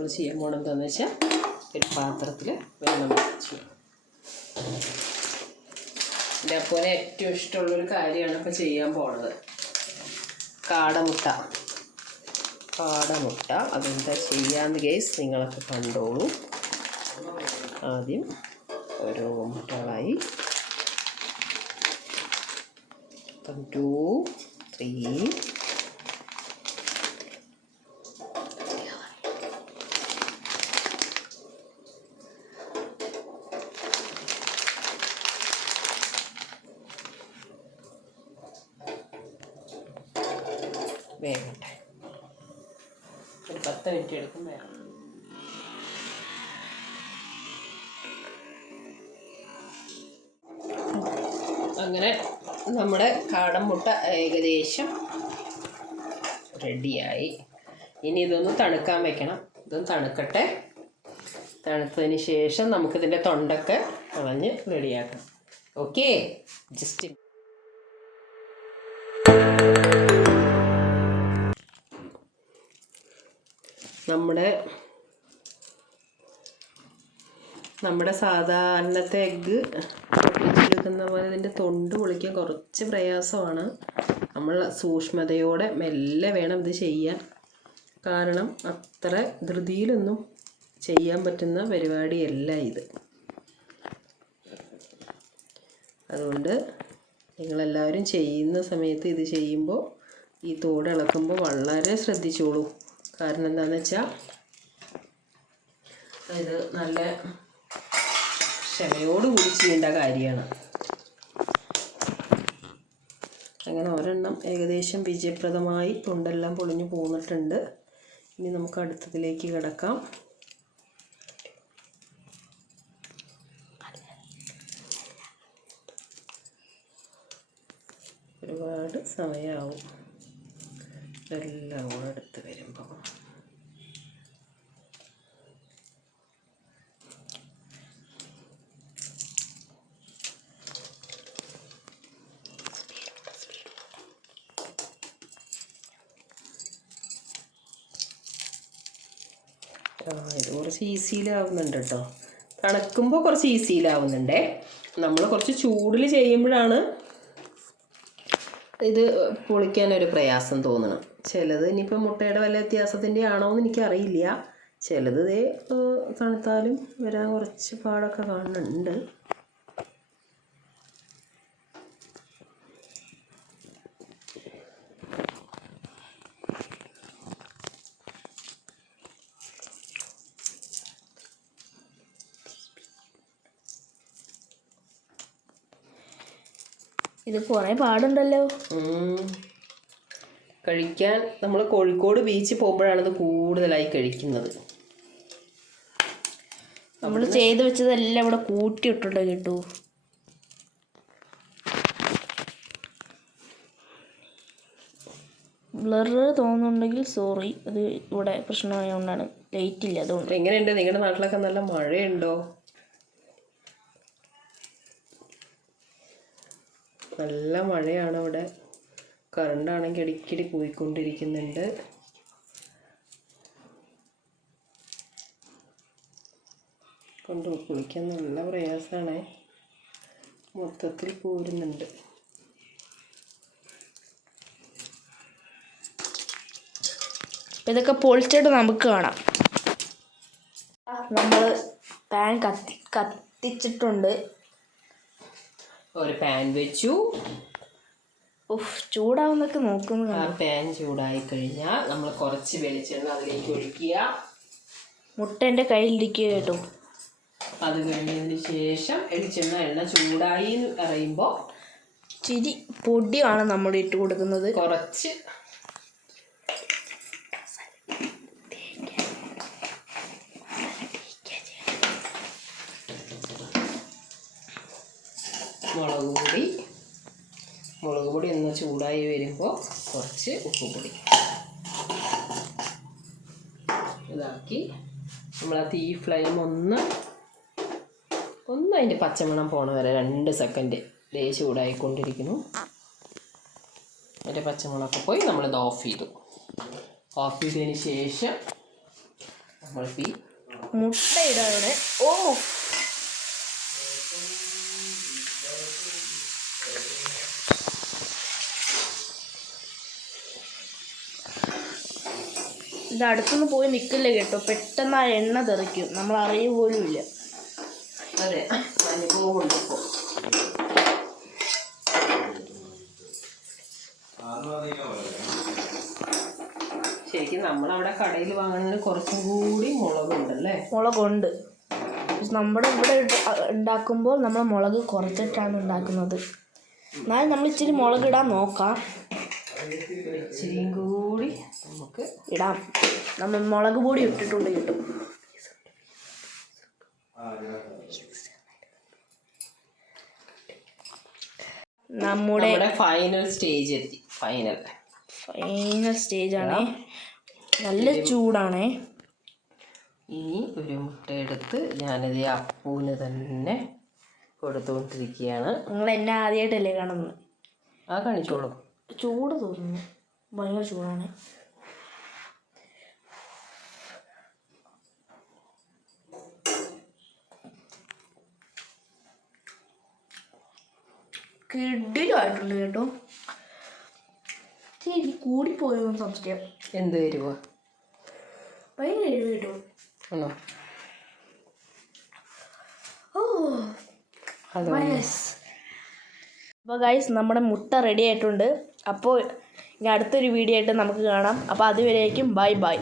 നമ്മൾ ചെയ്യാൻ പോകണം എന്താണെന്ന് വെച്ചാൽ ഒരു പാത്രത്തിൽ വെള്ളം വെച്ചു. എൻ്റെ അപ്പോനെ ഏറ്റവും ഇഷ്ടമുള്ളൊരു കാര്യമാണ് ഇപ്പോൾ ചെയ്യാൻ പോണത്. കാടമുട്ട. അതെന്താ ചെയ്യാന്ന് ഗൈസ് നിങ്ങളൊക്കെ കണ്ടോളൂ. ആദ്യം ഓരോ മുട്ടകളായി 2, 3 വേകട്ടെ. ഒരു 10 മിനിറ്റ് എടുക്കും വേണം. അങ്ങനെ നമ്മുടെ കാടൻ മുട്ട ഏകദേശം റെഡിയായി. ഇനി ഇതൊന്ന് തണുക്കാൻ വെക്കണം. ഇതൊന്ന് തണുക്കട്ടെ. തണുത്തതിന് ശേഷം നമുക്കിതിൻ്റെ തൊണ്ടൊക്കെ കളഞ്ഞ് റെഡിയാക്കാം. ഓക്കെ, ജസ്റ്റ് നമ്മുടെ സാധാരണത്തെ എഗ്ഗ് പൊട്ടിച്ചെടുക്കുന്ന പോലെ ഇതിൻ്റെ തൊണ്ട് പൊളിക്കാൻ കുറച്ച് പ്രയാസമാണ്. നമ്മൾ സൂക്ഷ്മതയോടെ മെല്ലെ വേണം ഇത് ചെയ്യാൻ. കാരണം അത്ര ധൃതിയിലൊന്നും ചെയ്യാൻ പറ്റുന്ന പരിപാടിയല്ല ഇത്. അതുകൊണ്ട് നിങ്ങളെല്ലാവരും ചെയ്യുന്ന സമയത്ത് ഇത് ചെയ്യുമ്പോൾ ഈ തോട് ഇളക്കുമ്പോൾ വളരെ ശ്രദ്ധിച്ചോളൂ. കാരണം എന്താണെന്ന് വെച്ചാൽ ഇത് നല്ല ക്ഷമയോടുകൂടി ചെയ്യേണ്ട കാര്യമാണ്. അങ്ങനെ ഒരെണ്ണം ഏകദേശം വിജയപ്രദമായി തൊണ്ടെല്ലാം പൊളിഞ്ഞു പോന്നിട്ടുണ്ട്. ഇനി നമുക്ക് അടുത്തതിലേക്ക് കിടക്കാം. ഒരുപാട് സമയമാവും എല്ലാം കൂടെ അടുത്ത് വരുമ്പോൾ. ഇത് കുറച്ച് ഈസിയിലാവുന്നുണ്ട് കേട്ടോ. തണുക്കുമ്പോൾ കുറച്ച് ഈസിയിലാവുന്നുണ്ടേ. നമ്മൾ കുറച്ച് ചൂടിൽ ചെയ്യുമ്പോഴാണ് ഇത് പൊളിക്കാനൊരു പ്രയാസം തോന്നണം. ചിലത് ഇനിയിപ്പോൾ മുട്ടയുടെ വല്ല വ്യത്യാസത്തിൻ്റെ ആണോ എന്ന് എനിക്കറിയില്ല. ചിലത് തണുത്താലും വരാൻ കുറച്ച് പാടൊക്കെ കാണുന്നുണ്ട്. ഇത് കുറേ പാടുണ്ടല്ലോ കഴിക്കാൻ. നമ്മൾ കോഴിക്കോട് ബീച്ചിൽ പോകുമ്പോഴാണ് ഇത് കൂടുതലായി കഴിക്കുന്നത്. നമ്മൾ ചെയ്ത് വെച്ചതെല്ലാം ഇവിടെ കൂട്ടിയിട്ടുണ്ടോ കേട്ടു. ബ്ലർ തോന്നുന്നുണ്ടെങ്കിൽ സോറി, അത് ഇവിടെ പ്രശ്നമായതുകൊണ്ടാണ്. ലൈറ്റ് ഇല്ല അതുകൊണ്ട്. എങ്ങനെയുണ്ട് നിങ്ങളുടെ നാട്ടിലൊക്കെ നല്ല മഴയുണ്ടോ? നല്ല മഴയാണ് ഇവിടെ. കറണ്ടാണെങ്കിൽ ഇടയ്ക്കിടെ പോയിക്കൊണ്ടിരിക്കുന്നുണ്ട്. കൊണ്ട് കുളിക്കാൻ നല്ല പ്രയാസമാണ്. മൊത്തത്തിൽ പോരുന്നുണ്ട്. ഇതൊക്കെ പൊളിച്ചിട്ട് നമുക്ക് കാണാം. നമ്മൾ പാൻ കത്തിച്ചിട്ടുണ്ട്. ഒരു പാൻ വെച്ചു. ചൂടാവുന്നൊക്കെ നോക്കുന്നു. ആ പാൻ ചൂടായി കഴിഞ്ഞാൽ നമ്മൾ കുറച്ച് വെളിച്ചെണ്ണ അതിലേക്ക് ഒഴിക്കുക. മുട്ട എൻ്റെ കയ്യിലിരിക്കുക കേട്ടോ. അത് കഴിഞ്ഞതിന് ശേഷം എണ്ണ ചൂടായി എന്ന് പറയുമ്പോൾ ഇച്ചിരി പൊടിയാണ് നമ്മൾ ഇട്ട് കൊടുക്കുന്നത്. കുറച്ച് മുളക് പൊടി ഒന്ന് ചൂടായി വരുമ്പോൾ കുറച്ച് ഉപ്പ് പൊടി ഇതാക്കി നമ്മൾ ആ തീ ഫ്ലെയിം ഒന്ന് അതിൻ്റെ പച്ചമണം പോണ വരെ 2 സെക്കൻഡ് ചൂടായിക്കൊണ്ടിരിക്കുന്നു. അതിൻ്റെ പച്ചമണമൊക്കെ പോയി നമ്മളിത് ഓഫ് ചെയ്തു. ഓഫ് ചെയ്തതിന് ശേഷം നമ്മളിപ്പോൾ ഈ മുട്ട ഇടാണ്. ഓ ഇത് അടുത്തുനിന്ന് പോയി നിൽക്കില്ല കേട്ടോ, പെട്ടെന്ന് ആ എണ്ണ തെറിക്കും, നമ്മൾ അറിയുക പോലും ഇല്ല. അതെ, അനുഭവമുണ്ട് ഇപ്പോൾ. ശരിക്കും നമ്മളവിടെ കടയിൽ വാങ്ങുന്നതിന് കുറച്ചും കൂടി മുളകുണ്ടല്ലേ? മുളകുണ്ട്. നമ്മുടെ ഇവിടെ ഉണ്ടാക്കുമ്പോൾ നമ്മൾ മുളക് കുറച്ചിട്ടാണ് ഉണ്ടാക്കുന്നത്. എന്നാലും നമ്മൾ ഇച്ചിരി മുളക് ഇടാൻ നോക്കാം. ഇച്ചിരിയും കൂടി നമുക്ക് ഇടാം. നമ്മൾ മുളക് പൊടി ഇട്ടിട്ടുണ്ട് കിട്ടും. നമ്മുടെ ഫൈനൽ സ്റ്റേജ് എത്തി. ഫൈനൽ സ്റ്റേജാണ്. നല്ല ചൂടാണേ. ഇനി ഒരു മുട്ട എടുത്ത് ഞാനത് അപ്പൂന് തന്നെ കൊടുത്തുകൊണ്ടിരിക്കുകയാണ്. നിങ്ങൾ എന്നെ ആദ്യമായിട്ടല്ലേ കാണുന്നത്? ആ, കാണിച്ചോളൂ. ചൂട് തോന്നുന്നു, ഭയങ്കര ചൂടാണ്. കിടിലായിട്ടുണ്ട് കേട്ടോ. ശരി, കൂടിപ്പോയെന്ന് സംശയം. എന്ത് വരുവോ? ഭയങ്കര എരിവ് കേട്ടോ. ആണോ? അപ്പോൾ ഗൈസ്, നമ്മുടെ മുട്ട റെഡി ആയിട്ടുണ്ട്. അപ്പോൾ ഇനി അടുത്തൊരു വീഡിയോ ആയിട്ട് നമുക്ക് കാണാം. അപ്പോൾ അതുവരേക്കും ബൈ ബൈ.